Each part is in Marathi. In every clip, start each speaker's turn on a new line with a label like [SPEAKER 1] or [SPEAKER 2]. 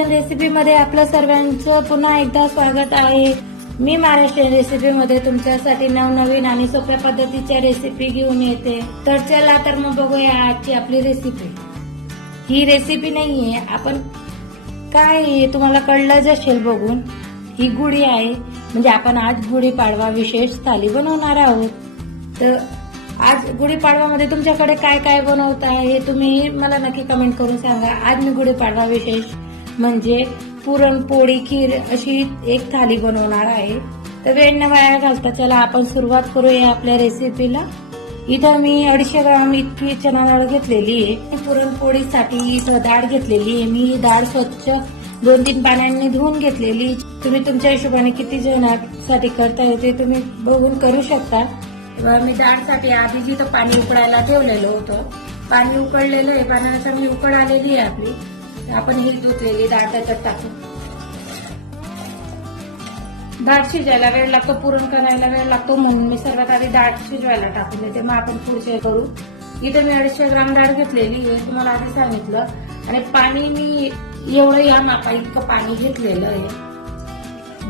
[SPEAKER 1] महाराष्ट्रीयन रेसिपीमध्ये आपलं सर्वांचं पुन्हा एकदा स्वागत आहे. मी महाराष्ट्रीयन रेसिपीमध्ये तुमच्यासाठी नवनवीन आणि सोप्या पद्धतीच्या रेसिपी घेऊन येते. तर चला तर मग बघूया आजची आपली रेसिपी ही रेसिपी नाहीये. आपण काय आहे तुम्हाला कळलंच असेल बघून ही गुढी आहे. म्हणजे आपण आज गुढीपाडवा विशेष थाली बनवणार आहोत. तर आज गुढीपाडवामध्ये तुमच्याकडे काय काय बनवता हे तुम्ही मला नक्की कमेंट करून सांगा. आज मी गुढीपाडवा विशेष म्हणजे पुरणपोळी खीर अशी एक थाली बनवणार आहे. तर वेळ न वाया घालता चला आपण सुरुवात करूया आपल्या रेसिपीला इथं मी अडीचशे ग्राम इतकी चना डाळ घेतलेली आहे. पुरणपोळीसाठी इथं डाळ घेतलेली आहे. मी डाळ स्वच्छ दोन तीन पाण्याने धुवून घेतलेली. तुम्ही तुमच्या हिशोबाने किती जणांसाठी करता ते तुम्ही बघून करू शकता. तेव्हा मी डाळसाठी आधी जिथं पाणी उकळायला ठेवलेलं होतं पाणी उकळलेलं आहे. पाण्याचा मी उकळ आलेली आहे आपली. आपण ही धुतलेली डाळ त्याच्यात टाकू. डाळ शिजायला वेळ लागतो पुरण करायला वेळ लागतो म्हणून मी सर्वात आधी डाळ शिजवायला टाकून देते. मग आपण पुढचे करू. इथे मी अडीचशे ग्राम डाळ घेतलेली आहे तुम्हाला आधी सांगितलं. आणि पाणी मी एवढं या मापा इतकं पाणी घेतलेलं आहे.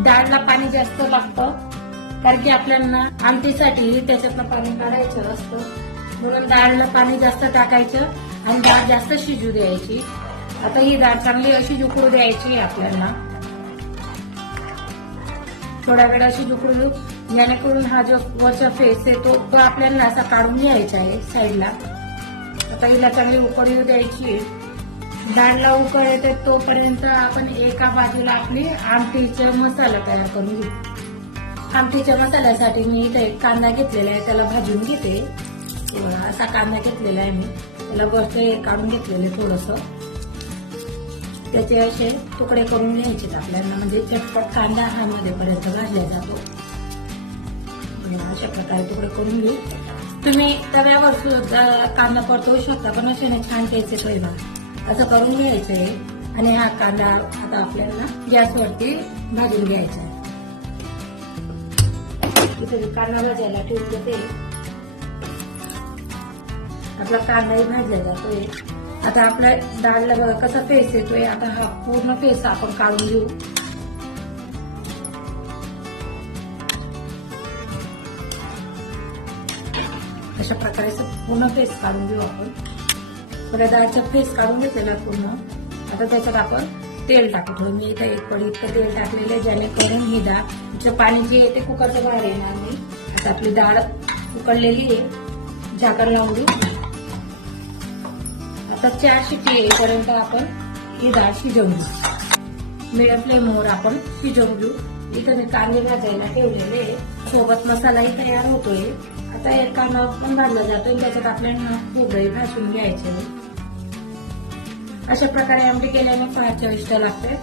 [SPEAKER 1] डाळला पाणी जास्त लागतं कारण की आपल्याला आमटीसाठी त्याच्यातलं पाणी काढायचं असतं. म्हणून डाळला पाणी जास्त टाकायचं आणि डाळ जास्त शिजू द्यायची. आता ही डाळ चांगली अशी उकळू द्यायची आपल्याला. थोडा वेळ अशी उकळू जेणेकरून हा जो वरचा फेस आहे तो तो आपल्याला असा काढून घ्यायचा आहे साईडला. आता हिला चांगली उकळ येऊ द्यायची डाळला उकळ येते तोपर्यंत आपण एका बाजूला आपली आमटीचा मसाला तयार करून घेऊ. आमटीच्या मसाल्यासाठी मी इथे एक कांदा घेतलेला आहे त्याला भाजून घेते. असा कांदा घेतलेला आहे मी. त्याला वरचे काढून घेतलेले थोडंसं. त्याचे असे तुकडे करून घ्यायचे आपल्याला. म्हणजे चटपट कांदा हा मध्येपर्यंत घातला जातो. अशा प्रकारे तुकडे करून घेऊ तुम्ही तव्यावर सुद्धा कांदा परतवू शकता पण असे छान घ्यायचे पहिला असं करून घ्यायचं आहे. आणि हा कांदा आता आपल्याला गॅसवरती भाजून घ्यायचा आहे. इथे कांदा भाजायला ठेवतो. ते आपला कांदाही भाजला जातोय. आता आपल्या डाळला बघा कसा फेस येतोय. आता हा पूर्ण फेस आपण काढून घेऊ. अशा प्रकारे पूर्ण फेस काढून घेऊ आपण. थोड्या डाळचा फेस काढून घेतलेला पूर्ण. आता त्याच्यात आपण तेल टाकतो. मी इथं एक पडी इतकं तेल टाकलेलं आहे जेणेकरून ही डाळ तिचं पाणी जे आहे ते कुकरचं बाहेर येणार नाही. आता आपली डाळ उकडलेली आहे. झाकण लावून घेऊ. आता चार शिट्टी येईपर्यंत आपण ही डाळ शिजवून घेऊ. मिडियम फ्लेमवर आपण शिजवून घेऊ. इथं मी कांदे भाजायला ठेवलेले सोबत मसालाही तयार होतोय. आता एक कांदा पण भाजला जातोय. त्याच्यात आपल्याला खोबरे भाजून घ्यायचे अशा प्रकारे आमटी केल्याने फार चविष्ट लागते.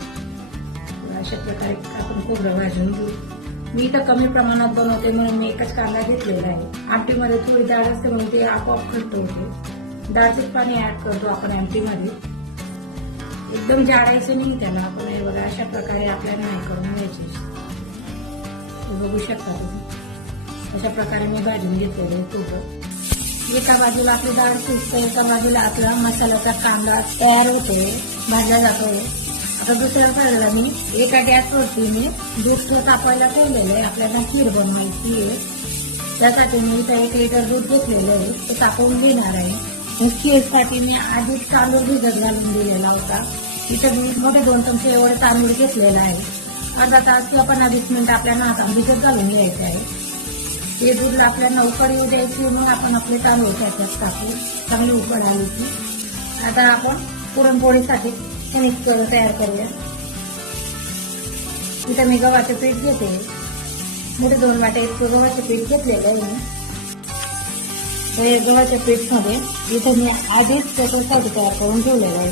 [SPEAKER 1] अशा प्रकारे आपण खोबरं भाजून घेऊ. मी इथं कमी प्रमाणात बनवते म्हणून मी एकच कांदा घेतलेला आहे. आमटीमध्ये थोडी डाळ असते म्हणून ते आपोआप घट्ट होते. डाळचंच पाणी ऍड करतो आपण आमटीमध्ये एकदम जाडायचं नाही त्याला. आपण हे बघा अशा प्रकारे आपल्याला नाही करून घ्यायचे. बघू शकता तुम्ही. अशा प्रकारे मी भाजून घेतलेलं आहे एका बाजूला आपली डाळ सुटते एका बाजूला आपला मसाल्याचा कांदा तयार होते भाजला जातोय. आता दुसऱ्या साईडला मी एका गॅसवरती मी दूध तापायला ठेवलेलं आहे. आपल्याला खीर बनवायची आहे. त्यासाठी मी इथं एक लिटर दूध घेतलेलं आहे. ते तापवून घेणार आहे. खीरसाठी मी आधीच तांदूळ भिजत घालून दिलेला होता. इथं मी मोठे दोन चमचे एवढे तांदूळ घेतलेला आहे. अर्धा तास किंवा पंधरा वीस मिनिट आपल्याला हातात भिजत घालून घ्यायचे आहे. ते दूध आपल्या उकड येऊ द्यायची मग आपण आपले तांदूळ त्याच्यात टाकू. चांगली उकड आली की आता आपण पुरणपोळीसाठी कणिक तयार करूया. इथं मी गव्हाचं पीठ घेते. मोठे दोन वाटे गव्हाचं गव्हाचे पीठ घेतलेलं आहे तर गव्हाच्या पीठमध्ये इथं मी आधीच त्याचा साधी तयार करून ठेवलेलं आहे.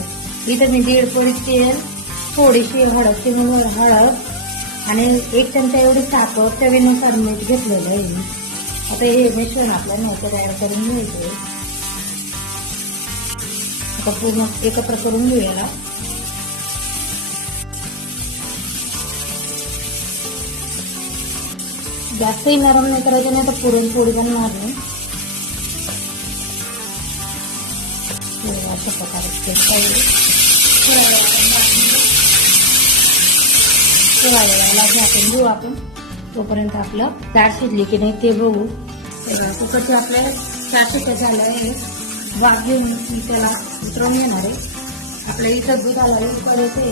[SPEAKER 1] इथं मी दीड पोळी तेल थोडीशी हळद किंवा हळद आणि एक चमचा एवढी साखर चवीनुसार मीठ घेतलेलं आहे मी. आता हे मिश्रण आपल्याला नव्हतं तयार करून घ्यायचं आता पूर्ण एकत्र करून घेऊया जास्तही नरम नाही करायचं नाही तर पुरणपोळी पण मारली. अशा प्रकारे ते काही थोड्या वेळ आपण घेऊ. झाकून घेऊ आपण तोपर्यंत आपलं डाळ शिजली की नाही ते बघू. तेव्हा कुकरचे आपल्या चार शिट्ट्या झाल्या आहे वाफ घेऊन मी त्याला उतरवून येणार आहे. आपल्या इथं दूध आलं उकळते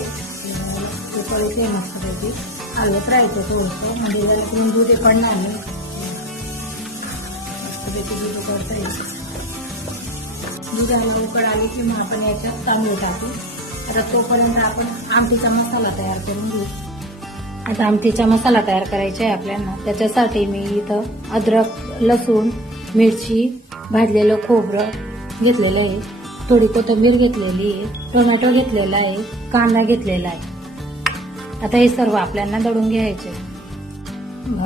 [SPEAKER 1] उकळते मस्तपैकी हलवत राहायचं थोडंसं म्हणजे जरा करून दूध हे पडणार नाही. मस्तपैकी दूध उकळता येईल. दुधाला उकड आली की मग आपण याच्यात तांदूळ टाकू. आता तोपर्यंत आपण आमटीचा मसाला तयार करून घेऊ. आता आमटीचा मसाला तयार करायचा आहे आपल्याला. त्याच्यासाठी मी इथं अद्रक लसूण मिरची भाजलेलं खोबरं घेतलेलं आहे. थोडी कोथिंबीर घेतलेली आहे. टोमॅटो घेतलेला आहे. कांदा घेतलेला आहे. आता हे सर्व आपल्याला दळून घ्यायचे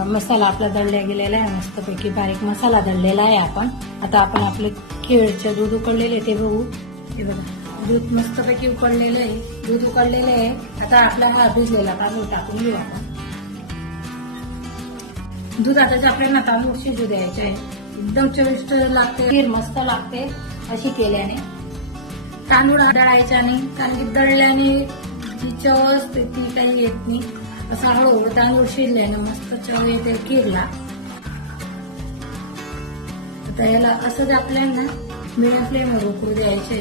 [SPEAKER 1] मसाला आपला दळल्या गेलेला आहे. मस्तपैकी बारीक मसाला दळलेला आहे आपण. आता आपण आपले केळचे दूध उकडलेले ते बघू. हे बघा दूध मस्तपैकी उकडलेलं आहे. दूध उकडलेलं आहे. आता आपला हा भिजलेला तांदूळ टाकून घेऊ आपण. दुधाचा आपल्याला तांदूळ शिजू द्यायचे आहे. एकदम चविष्ट लागते. खीर मस्त लागते अशी केल्याने. तांदूळ दळायचा नाही कारण की दळल्याने जी चव असते ती काही येत नाही. असं हळूहळू तांदूळ शिजल्याने मस्त चव येते खीरला. आता याला असंच आपल्याला मिडियम फ्लेमवर उकळू द्यायचे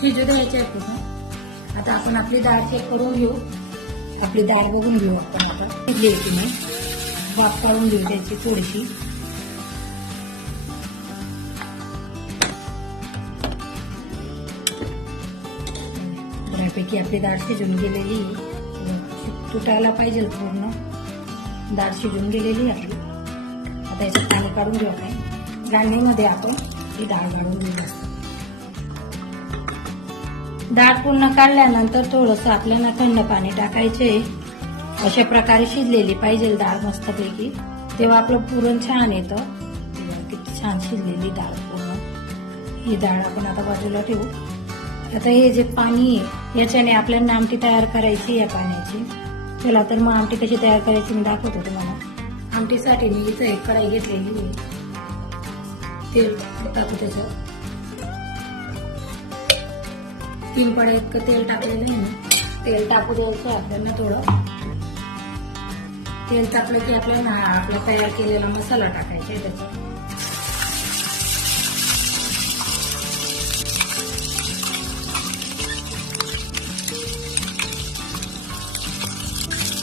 [SPEAKER 1] शिजू द्यायचे आहे पूर्ण आता आपण आपली डाळ चेक करून घेऊ. आपली डाळ बघून घेऊ आपण आता. शिजली की नाही वाफ काढून घेऊ त्याची थोडीशी. बऱ्यापैकी आपली डाळ शिजून गेलेली तुटायला पाहिजे पूर्ण. डाळ शिजून गेलेली आपली आता याच्यात पाणी काढून घेऊ आपण. गांडीमध्ये आपण ही डाळ काढून घेऊ जास्त डाळ पूर्ण काढल्यानंतर थोडंसं आपल्याला थंड पाणी टाकायचे. अशा प्रकारे शिजलेली पाहिजे डाळ मस्तपैकी. तेव्हा आपलं पुरण छान येतं. तेव्हा किती छान शिजलेली डाळ पूर्ण. ही डाळ आपण आता बाजूला ठेवू. आता हे जे पाणी आहे याच्याने आपल्याला आमटी तयार करायची या पाण्याची. चला तर मग आमटी कशी तयार करायची मी दाखवतो तुम्हाला. आमटीसाठी मी इथं एक कढाई घेतलेली आहे. तेल टाकू त्याच्यात. तीन पडे इतकं तेल टाकलेलं आहे ना तेल टाकू द्यायचं आपल्याला थोडं. तेल टाकलं की आपल्याला आपला तयार केलेला मसाला टाकायचा आहे त्याच्यात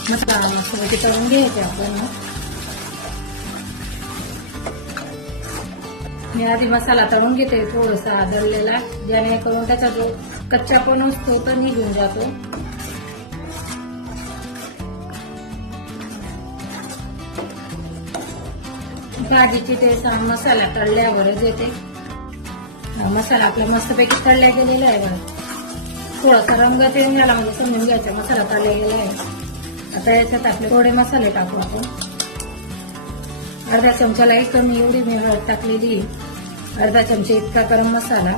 [SPEAKER 1] मसाला मसाला तळून घ्यायचे आपल्याला. मी आधी मसाला तळून घेते थोडासा आदळलेला जेणेकरून त्याचा जो कच्चा पण असतो तो निघून जातो. भाजीची ते मसाला तळल्यावरच येते हा मसाला आपला मस्तपैकी तळल्या गेलेला आहे बघा. थोडासा रंग येऊन गेला म्हणजे समजून घ्यायचा. मसाला तळला गेला आहे. आता याच्यात आपले थोडे मसाले टाकू आपण. अर्धा चमचाला एक कमी एवढी मी हळद टाकलेली आहे. अर्धा चमचा इतका गरम मसाला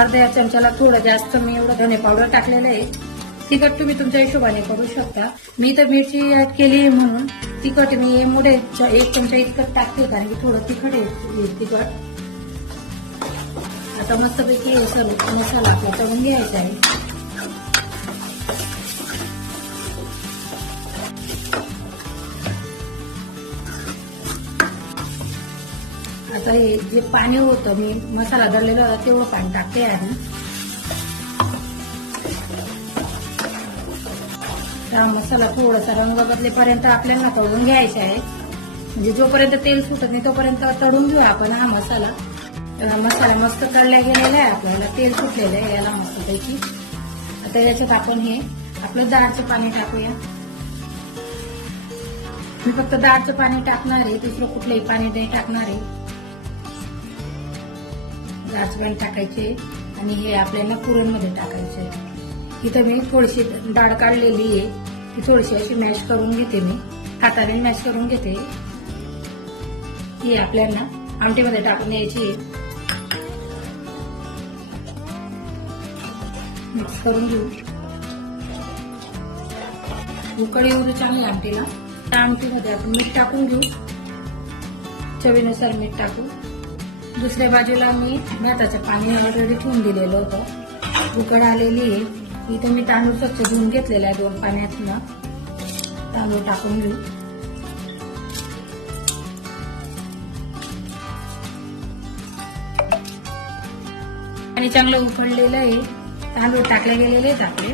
[SPEAKER 1] अर्ध्या चमच्याला थोडं जास्त मी एवढं धने पावडर टाकलेलं आहे. तिखट तुम्ही तुमच्या हिशोबाने करू शकता. मी तर मिरची ऍड केली आहे म्हणून. तिखट मी मोठे च- एक चमचा इतकं टाकते कारण की थोडं तिखट आहे तिखट. आता मस्तपैकी हे सर्व मसाला आपला तळून घ्यायचा आहे. आता हे जे पाणी होतं मी मसाला दळलेला होता तेवढं पाणी टाकते आधी. हा मसाला थोडासा रंग बदलेपर्यंत आपल्याला तळून घ्यायचा आहे. म्हणजे जोपर्यंत तेल सुटत नाही तोपर्यंत तळून घेऊ आपण हा मसाला. तर मसाला मस्त तळल्या गेलेला आहे आपल्याला तेल सुटलेलं आहे याला मस्तपैकी. आता याच्यात आपण हे आपलं दाळचं पाणी टाकूया. मी फक्त दाळचं पाणी टाकणार आहे दुसरं कुठलंही पाणी नाही टाकणार आहे. डाळचं टाकायचे आणि हे आपल्याला पुरणमध्ये टाकायचे. इथं मी थोडीशी डाळ काढलेली आहे. ती थोडीशी अशी मॅश करून घेते मी. हाताने मॅश करून घेते. ही आपल्याला आमटीमध्ये टाकून यायची आहे. मिक्स करून घेऊ. उकळी येऊ चांगली आमटीला. त्या आमटीमध्ये आपण मीठ टाकून घेऊ. चवीनुसार मीठ टाकू. दुसऱ्या बाजूला मी भाताचं पाणी ऑलरेडी ठेवून दिलेलं होतं. उकड आलेली आहे. इथं मी तांदूळ स्वच्छ धुवून घेतलेला आहे दोन पाण्यातनं. तांदूळ टाकून घेऊ. आणि चांगलं उकळलेलं आहे. तांदूळ टाकले गेलेले आहेत आपले.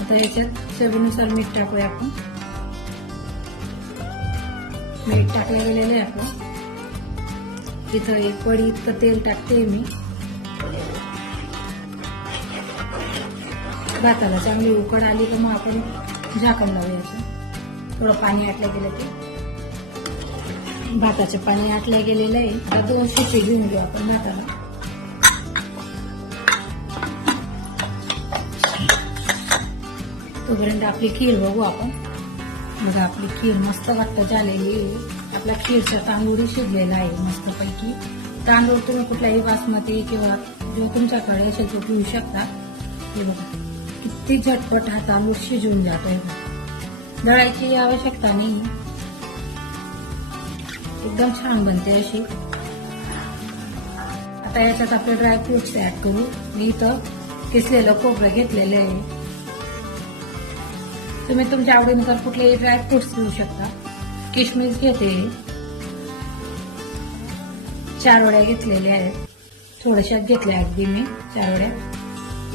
[SPEAKER 1] आता याच्यात चवीनुसार मीठ टाकूया आपण. मीठ टाकले गेलेले आहे आपण इथं एक पडी इतकं तेल टाकते मी। भाताला चांगली उकड आली तर मग आपण झाकण लावूयाचं थोडं पाणी आटलं गेलं ते भाताचं पाणी आटलं गेलेलं आहे आता दोन शिट्टी घेऊन घेऊ आपण भाताला तोपर्यंत आपली खीर बघू आपण बघा आपली खीर मस्त वाटत झालेली आहे आपला खीरचा तांदूळ शिजलेला आहे मस्तपैकी. तांदूळ तुम्ही कुठल्याही बासमती किंवा जो तुमच्याकडे असेल तो घेऊ शकता. हे बघा किती झटपट हा तांदूळ शिजून जातोय दळायची आवश्यकता नाही. एकदम छान बनते अशी. आता याच्यात आपले ड्रायफ्रुट्स ऍड करू. मी इथं किसलेलं खोबरं घेतलेलं आहे. तुम्ही तुमच्या आवडीनुसार कुठलेही ड्रायफ्रुट्स घेऊ शकता. किशमिश घेते. चार वड्या घेतलेल्या आहेत. थोड्याशाच घेतल्या अगदी मी चार वड्या.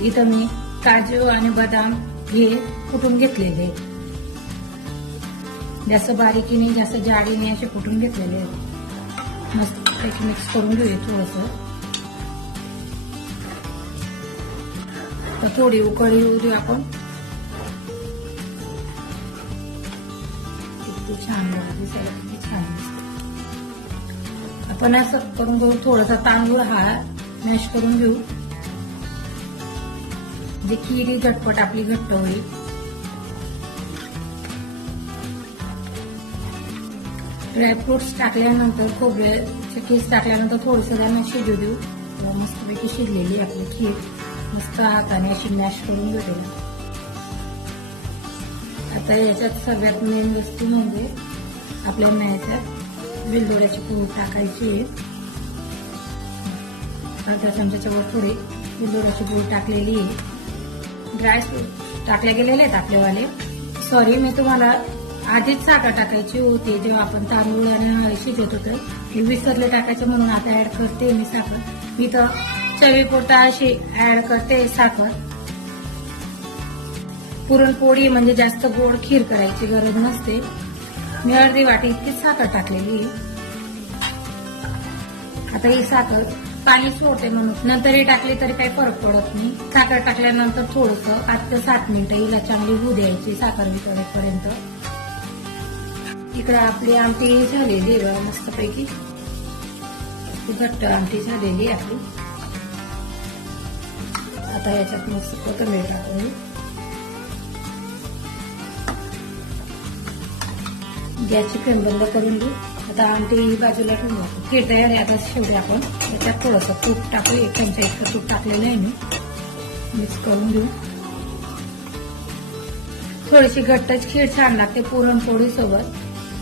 [SPEAKER 1] इथं मी काजू आणि बदाम हे कुटून घेतलेले आहेत. जास्त बारीकीने जास्त जाडीने असे कुटून घेतलेले आहेत. मस्त पैकी मिक्स करून घेऊया थोडस. तर थोडी उकळी येऊ आपण. खूप छान दिसायला किती छान आपण असं करून घेऊ थोडासा तांदूळ हा मॅश करून घेऊ. म्हणजे जे खीर झटपट आपली घट्ट होईल ड्रायफ्रुट्स टाकल्यानंतर खोबऱ्याचे केस टाकल्यानंतर थोडस त्यांना शिजू देऊ. मस्तपैकी शिजलेली आपली खीर. मस्त हाताने अशी मॅश करून घेऊ आता याच्यात सगळ्यात मेन वस्तू म्हणजे आपल्याला याच्यात वेलदोड्याची पूड टाकायची आहे. अर्धा चमच्याच्या वर थोडी वेलदोड्याची पूड टाकलेली आहे. ड्राय फ्रूट टाकले गेलेले आहेत आपल्यावाले. सॉरी मी तुम्हाला आधीच साखर टाकायची होती जेव्हा आपण तांदूळ आणि हळद शिजत होतो. हे विसरले टाकायचं म्हणून आता ऍड करते मी साखर. मी तर चवीपुरता अशी ऍड करते साखर. पुरणपोळी म्हणजे जास्त गोड खीर करायची गरज नसते. मी अर्धी वाटी इतकी साखर टाकलेली. आहे. आता ही साखर पाणी सोडते म्हणून. नंतर हे टाकली तरी काही फरक पडत नाही. साखर टाकल्यानंतर थोडस पाच ते सात मिनिटं हिला चांगली होऊ द्यायची साखर वितळेपर्यंत. इकडं आपली आमटी झालेली मस्तपैकी. घट्ट आमटी झालेली आपली. आता याच्यात मस्त कोथंबीर टाकून. गॅसची फ्लेम बंद करून देऊ आता आमटी ही बाजूला ठेवू आपण खीर तयार आहे आता शेवटी आपण त्याच्यात थोडंसं तूप टाकू. एक चमचा इतकं तूप टाकलेलं आहे मी. मिक्स करून घेऊ. थोडीशी घट्टच खीर छान लागते पुरणपोळी सोबत.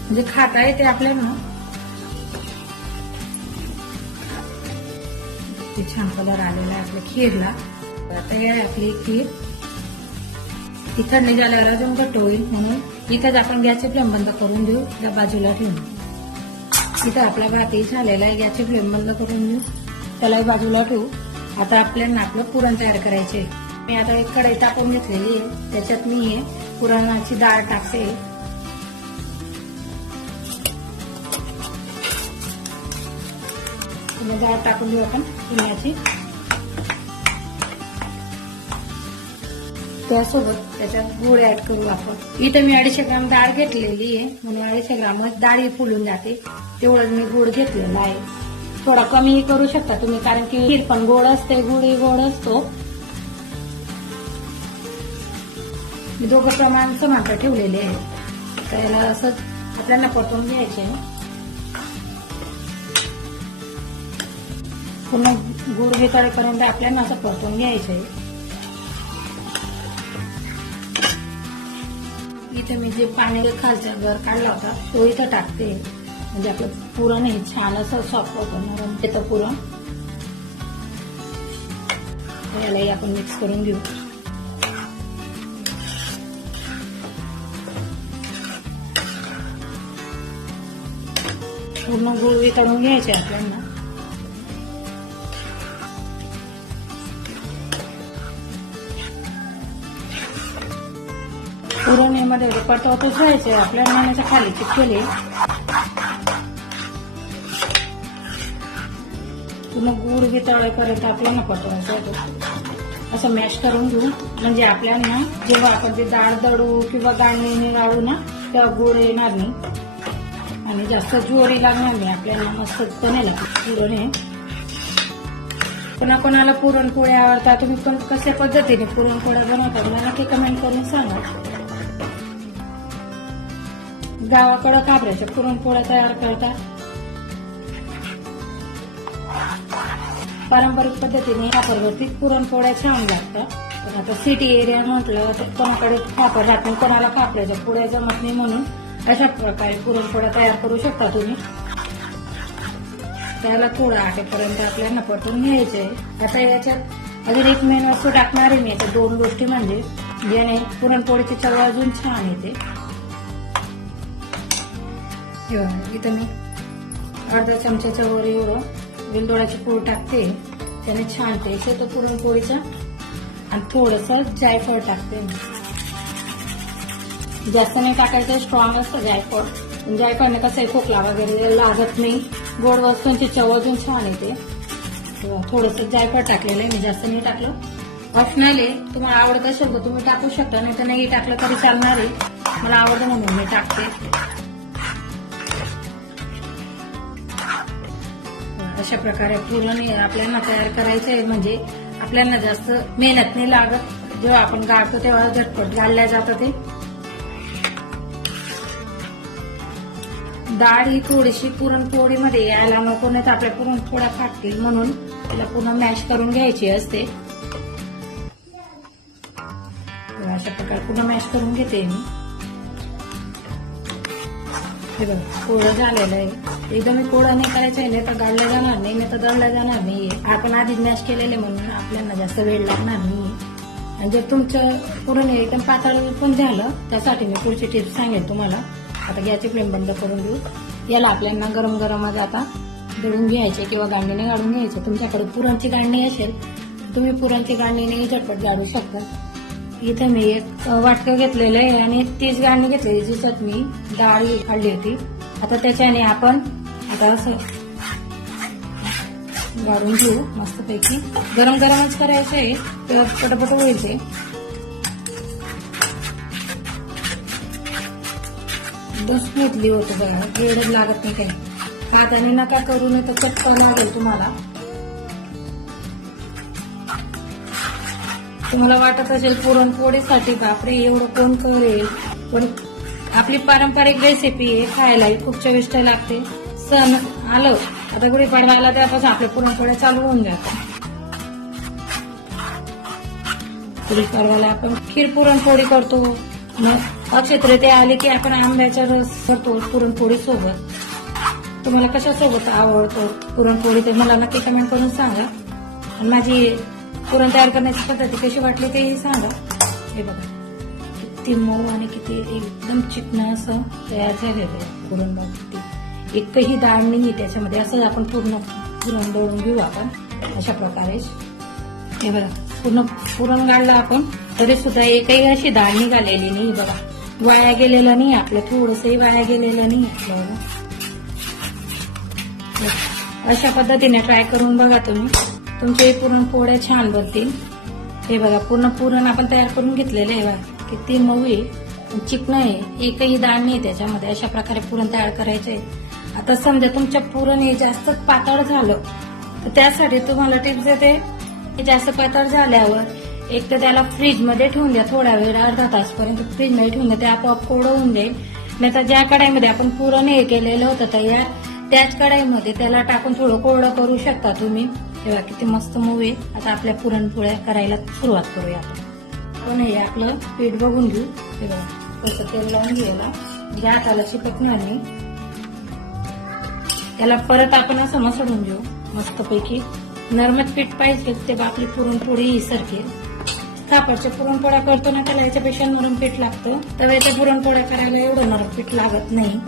[SPEAKER 1] म्हणजे खाता येते आपल्याला ते छान कलर आलेला आहे आपल्या खीरला. तयार आहे आपली खीर. ती थंडी झाल्यावर अजून घट्ट होईल म्हणून. इथंच आपण गॅसची फ्लेम बंद करून देऊ त्या बाजूला ठेवून. इथं आपला भातही झालेला आहे गॅसची फ्लेम बंद करून देऊ. त्यालाही बाजूला ठेवू. आता आपल्याला आपलं पुरण तयार करायचे मी आता एक कढई टाकून घेतलेली आहे. त्याच्यात मी हे पुरणाची डाळ टाकते. डाळ टाकून देऊ आपण पुण्याची त्यासोबत त्याच्यात गुळ ऍड करू आपण. इथं मी अडीचशे ग्राम डाळ घेतलेली आहे. म्हणून अडीचशे ग्राम डाळी फुलून जाते. तेवढंच मी गुळ घेतलेला आहे थोडा कमीही करू शकता तुम्ही कारण की खीर पण गोड असते गुळही गोड असतो. मी दोघं प्रमाण समांतर ठेवलेले आहे त्याला असं आपल्याला परतून घ्यायचे पूर्ण गुळ हे करेपर्यंत आपल्याला असं परतून घ्यायचं आहे. इथे मी जे पाणी खालच्या वर काढला होता तो इथं टाकते. म्हणजे आपलं पुरण हे छान असं सॉफ्ट होतं नरम येतं पुरण. यालाही आपण मिक्स करून घेऊ. पूर्ण गुळ वितळून घ्यायचे आपल्याला. पुरणीमध्ये पटवतच राहायचे आपल्या नाण्याच्या खाली चिपकेले पूर्ण गुळ वितळेपर्यंत आपल्याला पटवायचं आहे असं मॅश करून घेऊ म्हणजे आपल्याला जेव्हा आपण ते डाळ दळू किंवा गाळणीने गाळू ना तेव्हा गुळ येणार नाही. आणि जास्त ज्वारी लागणार नाही आपल्याला मस्त बनेल पुरण हे कोणा कोणाला पुरणपोळ्या आवडतात तुम्ही पण कशा पद्धतीने पुरणपोळ्या बनवतात मला ते कमेंट करून सांगा. गावाकडं काबऱ्याच्या पुरणपोळ्या तयार करतात पारंपरिक पद्धतीने खापरवरती पुरणपोळ्या छान लागतात. पण आता सिटी एरिया म्हटलं तर कोणाकडे खापर राहत नाही कोणाला खापऱ्याच्या पोळ्या जमत नाही म्हणून अशा प्रकारे पुरणपोळ्या तयार करू शकता तुम्ही. त्याला थोडं आटेपर्यंत आपल्याला पटवून घ्यायचे आता याच्यात अजून एक मेन वस्तू टाकणार आहे मी. आता दोन गोष्टी म्हणजे ज्याने पुरणपोळीची चव अजून छान येते. इथं मी अर्धा चमच्याच्या वर एवढं वेलदोड्याची पूड टाकते त्याने छान टेस्ट येतो पुरणपोळीचा आणि थोडस जायफळ टाकते मी. जास्त नाही टाकायचं स्ट्रॉंग असतं जायफळ. जायफळने कसं आहे खोकला वगैरे लागत नाही. गोड वस्तूंची चव अजून छान येते. थोडस जायफळ टाकलेलं आहे मी जास्त नाही टाकलं. ऑप्शनल आहे तुम्हाला आवडत असेल तर तुम्ही टाकू शकता नाही तर नाही टाकलं तरी चालणार आहे. मला आवडतं म्हणून मी टाकते. अशा प्रकारे पूर्ण आपल्याला तयार करायचं आहे. म्हणजे आपल्याला जास्त मेहनत नाही लागत. जेव्हा आपण गाळतो तेव्हा झटपट गाळल्या जातं ते. डाळ ही थोडीशी पुरणपोळीमध्ये यायला नको नाही तर आपल्या पुरणपोळ्या फाटतील म्हणून तिला पुन्हा मॅश करून घ्यायची असते. अशा प्रकारे पुन्हा मॅश करून घेते मी. हे बघा पोळं झालेलं आहे. एकदम मी नाही करायचं आहे नाही तर गाळलं जाणार नाही नाही तर दळलं जाणार नाही. आपण आधीच मॅश केलेले म्हणून आपल्याला जास्त वेळ लागणार नाही. आणि जर तुमचं पुरण एकदम पातळ पण झालं त्यासाठी मी पुढची टिप्स सांगेन तुम्हाला. आता गॅसची फ्लेम बंद करून देऊ. याला आपल्याला गरम गरमच आता दळून घ्यायचे किंवा गांडीने गाळून घ्यायचे. तुमच्याकडे पुरणची गाळणी असेल तुम्ही पुरणची गांडीने झटपट गाळू शकता. इथं मी एक वाटकं घेतलेलं आहे आणि तीच गाळणी घेतलेली ज्याच्यात मी डाळ काढली होती. आता त्याच्याने आपण आता असं गाळून घेऊ मस्तपैकी. गरम गरमच करायचं आहे तर पटपट होईल ते. एकदम स्मूथली होतं बघा वेळच लागत नाही काही. हाताने नका करू नये तर चटका लागेल तुम्हाला. तुम्हाला वाटत असेल पुरणपोळीसाठी बापरे एवढं कोण करेल? पण आपली पारंपरिक रेसिपी आहे खायलाही खूप चविष्ट लागते. सण आलं. आता गुढीपाडवा आला त्यापासून आपले पुरणपोळ्या चालू होऊन जातात. गुढीपाडव्याला आपण खीर पुरणपोळी करतो. मग अक्षय आले की आपण आंब्याचा रस करतो पुरणपोळी सोबत. तुम्हाला कशासोबत आवडतो पुरणपोळी ते मला नक्की कमेंट करून सांगा. आणि माझी पुरण तयार करण्याची पद्धती कशी वाटली तेही सांगा. हे बघा. किती मऊ आणि किती एकदम चिकन असं तयार झालेलं आहे पुरण किती एकही डाळ नाही त्याच्यामध्ये. असं आपण पूर्ण पुरण दळून घेऊ आपण. अशा प्रकारे. हे बघा पूर्ण पुरण गाळलं आपण तरी सुद्धा एकही अशी डाळ निघालेली नाही बघा. वाया गेलेलं नाही आपलं थोडंसंही वाया गेलेलं नाही आपलं अशा पद्धतीने ट्राय करून बघा तुम्ही. तुमचे पुरण पोळ्या छान बनतील. हे बघा पूर्ण पुरण आपण तयार करून घेतलेलं आहे बघा. किती मऊ आहे. चिकन आहे. एकही दाळ नाही त्याच्यामध्ये. अशा प्रकारे पुरण तयार करायचं आहे आता समजा तुमच्या पुरण हे जास्त पातळ झालं तर त्यासाठी तुम्हाला टिप्स देते. हे जास्त पातळ झाल्यावर एक तर त्याला फ्रीजमध्ये ठेवून द्या थोडा वेळ अर्धा तासपर्यंत फ्रीजमध्ये ठेवून द्या. ते आपोआप कोरडं होऊन जाईल. नाही तर ज्या कढाईमध्ये आपण पुरण हे केलेलं होतं तयार त्याच कढाईमध्ये त्याला टाकून थोडं कोरडं करू शकता तुम्ही. तेव्हा किती मस्त मऊ आहे. आता आपल्या पुरणपोळ्या करायला सुरुवात करूया आपण. हे आपलं पीठ बघून घेऊ. तेव्हा कसं तेल लावून घ्यायला. ज्या हाताला शिकत नाही. त्याला परत आपण असं मसळून घेऊ. मस्तपैकी नर्मद पीठ पाहिजे ते आपली पुरणपोळी ही सरकेल खापरच्या पुरणपोळ्या करतो ना त्याला याच्यापेक्षा नरम पीठ लागतं. तव्याच्या पुरणपोळ्या करायला एवढं नरम पीठ लागत नाही.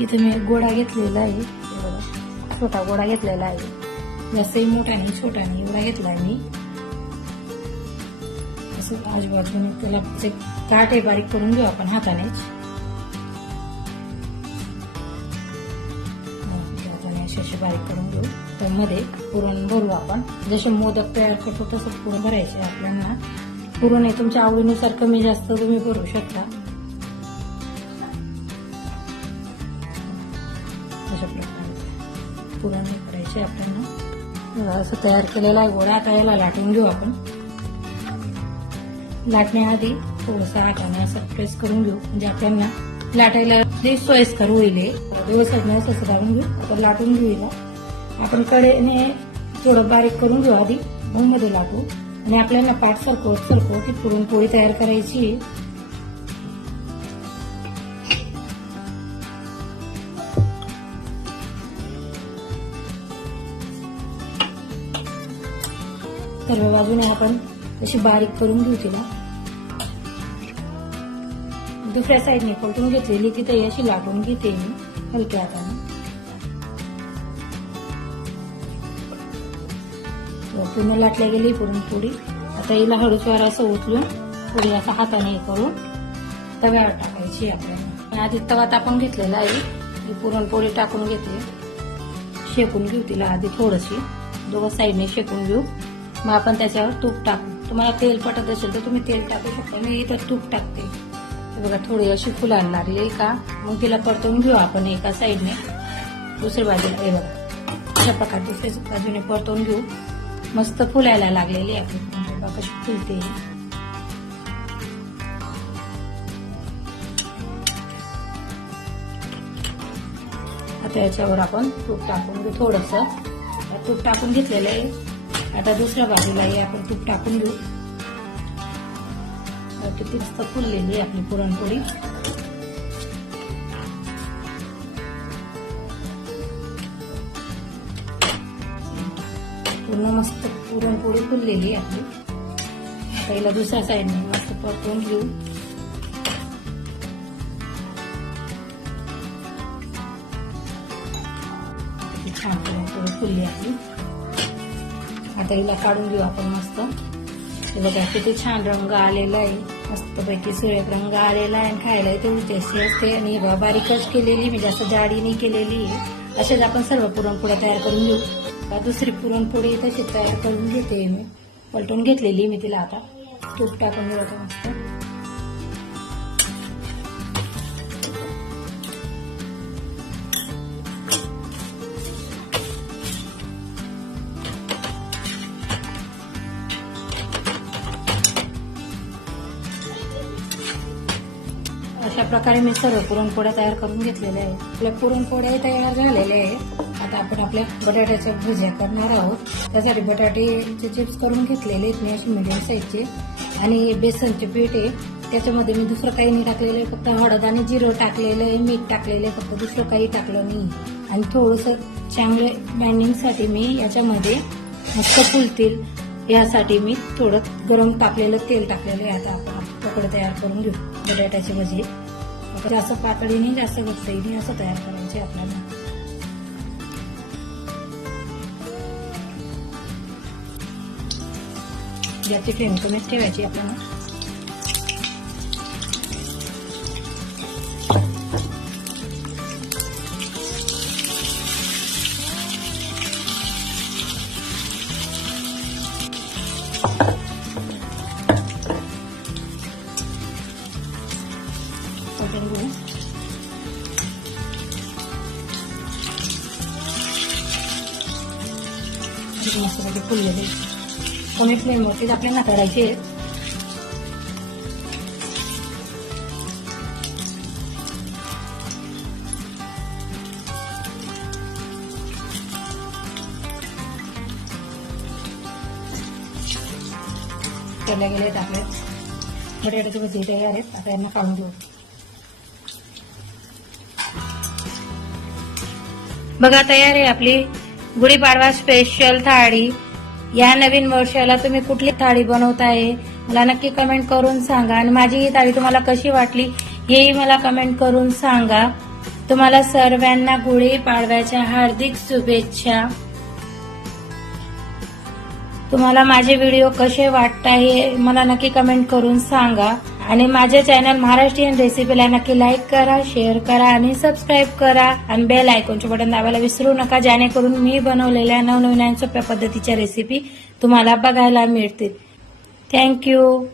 [SPEAKER 1] इथे मी गोडा घेतलेला आहे. छोटा गोडा घेतलेला आहे. जास्तही मोठा नाही छोटा नाही एवढा घेतला आहे मी. असं आजूबाजूने त्याला जे काटे आहे बारीक करून घेऊ आपण हातानेच. मध्ये पुरण भरू आपण. जसे मोदक तयार करतो तसं पुरण भरायचे आपल्याला. पुरण हे तुमच्या आवडीनुसार कमी जास्त तुम्ही भरू शकता. अशा प्रकारे पुरण हे करायचे आपल्याला. असं तयार केलेला आहे. गोळा आता याला लाटून घेऊ आपण. लाटण्याआधी थोडंसं हाताने असं प्रेस करून घेऊ. म्हणजे आपल्याला लाटायला लई सोयीस्कर होईल हे. असं घालून घेऊ. आता लाटून घेऊ आपण कडेने थोडं बारीक करून घेऊ आधी मग मध्ये लाटू आणि आपल्याला पाठ सरको सरको ती पुरणपोळी तयार करायची. सर्व बाजूने आपण अशी बारीक करून घेऊ तिला. दुसऱ्या साईडने पलटून घेतलेली तिथे अशी लागून घेते मी हलक्या हाताने. पूर्ण लाटल्या गेली पुरणपोळी. आता हिला हळूसवार असं उचलून थोडी असा हाताने हे करून तव्यावर टाकायची आपल्याला आधी तवा तापून घेतलेला आहे. ही पुरणपोळी टाकून घेते शेकून घेऊ तिला आधी थोडीशी. दोघं साईडने शेकून घेऊ. मग आपण त्याच्यावर तूप टाकू. तुम्हाला तेल पटत असेल तर तुम्ही तेल टाकू शकता. मी इथं तूप टाकते. बघा थोडी अशी फुलायला आहे का मग तिला परतून घेऊ आपण एका साईडने. दुसऱ्या बाजूला हे बघा. अशा प्रकारे दुसऱ्या बाजूने परतून घेऊ. मस्त फुलायला लागलेली आहे. आपली बघा कशी फुलते आता याच्यावर आपण तूप टाकून घेऊ थोडस. तूप टाकून घेतलेलं आहे. आता दुसऱ्या बाजूलाही आपण तूप टाकून घेऊ. किती मस्त फुललेली आहे आपली पुरणपोळी. पूर्ण मस्त पुरणपोळी फुललेली आहे आपली. आता हिला दुसऱ्या साईडने मस्त परतून घेऊ. छान पुरणपोळी फुलली आपली. आता हिला काढून घेऊ आपण मस्त. हे बघा किती छान रंग आलेला आहे. मस्तपैकी सुरेख रंग आलेला आहे आणि खायला तेवढी टेस्टी असते. आणि बारीकच केलेली म्हणजे मी जास्त जाडीने केलेली आहे. असेच आपण सर्व पुरणपोळ्या तयार करून घेऊ. आता दुसरी पुरणपोळी तशी तयार करून घेते मी. पलटून घेतलेली मी तिला आता. तूप टाकून घेतो मस्त. अशा प्रकारे मी सर्व पुरणपोळ्या तयार करून घेतलेल्या आहे आपल्या पुरणपोळ्याही तयार झालेल्या आहेत. आता आपण आपल्या बटाट्याच्या भुज्या करणार आहोत. त्यासाठी बटाट्याचे चिप्स करून घेतलेले आहेत मी असे मिडियम साईजचे आणि बेसनचे पीठ आहे. त्याच्यामध्ये मी दुसरं काही नाही टाकलेलं आहे. फक्त हळद आणि जिरं टाकलेलं आहे. मीठ टाकलेलं आहे. फक्त दुसरं काही टाकलं नाही. आणि थोडंसं चांगले बाइंडिंगसाठी मी याच्यामध्ये मस्त फुलतील यासाठी मी थोडं गरम टाकलेलं तेल टाकलेलं आहे. आता आपण पकडं तयार करून घेऊ. बटाट्याची भजी. जास्त पातळीने जास्त घट्टईने असं तयार करायचे आपल्याला. याची फ्लेम कमीच ठेवायची आपण कमी फ्लेमवरतीच आपल्याला करायचे आहेत. केल्या गेले आहेत आपले. बटाट्याची भजी तयार आहेत. आता यांना काढून घेऊ बघा तयार आहे आपली गुढीपाडवा स्पेशल थाळी. या नवीन वर्षाला तुम्ही कुठली थाळी बनवताय? मला नक्की कमेंट करून सांगा. आणि माझी ही थाळी तुम्हाला कशी वाटली हेही मला कमेंट करून सांगा. तुम्हाला सर्वांना गुढी पाडव्याच्या हार्दिक शुभेच्छा. तुम्हाला माझे व्हिडिओ कसे वाटत आहे मला नक्की कमेंट करून सांगा. आणि माझ्या चॅनल महाराष्ट्रीयन रेसिपीला नक्की लाईक करा शेअर करा आणि सबस्क्राईब करा. आणि बेल आयकॉनचे बटन दाबायला विसरू नका जेणेकरून मी बनवलेल्या नवनवीन सोप्या पद्धतीच्या रेसिपी तुम्हाला बघायला मिळतील. थँक्यू